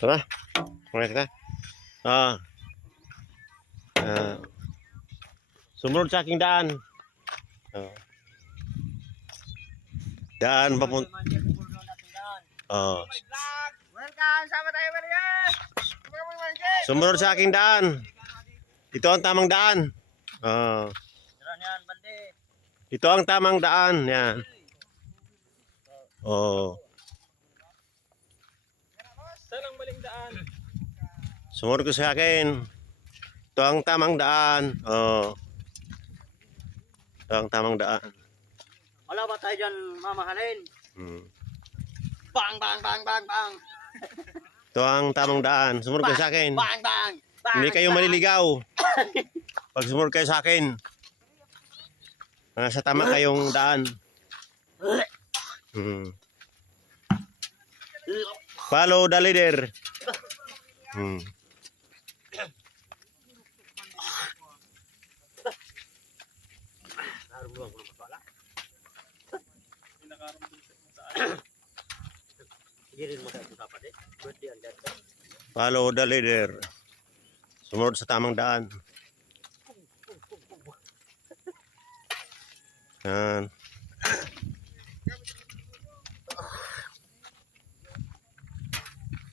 Tara. Muna kita. Ah. Sumunod sa aking daan. Ah. Daan papunta. Oh. Welcome, sama tayo Maria. Sumunod sa aking daan. Ito ang tamang daan. Oh. Yan, bandi. Ito ang tamang daan. Yan. Oh. Saan ang maling daan? Sumunod ko sa akin. Ito ang tamang daan. Oh. Ito ang tamang daan. Wala ba tayo dyan mamahalin? Hmm. Bang, bang, bang, bang, bang. Ito ang tamang daan. Sumunod kayo sa akin. Bang, bang, bang. Hindi kayo maliligaw. Pag sumunod kayo sa akin. Nasa tama kayong daan. Hmm. Follow the leader. Hmm. Follow the leader. Sumunod sa tamang daan. Yan.